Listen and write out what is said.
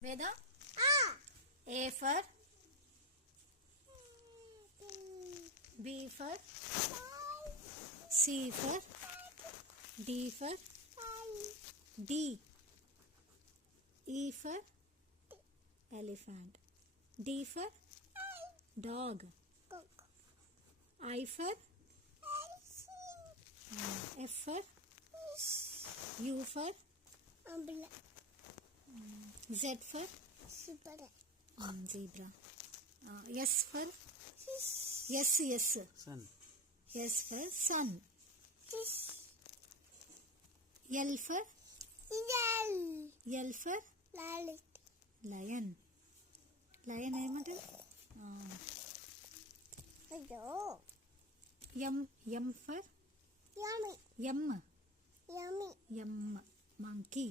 Veda? A for B for C for D for D. E for elephant. D for dog. I for F for U for Z for zebra. S for sun. S for sun. L for lion. Lion ఏమంటారు? M for M monkey.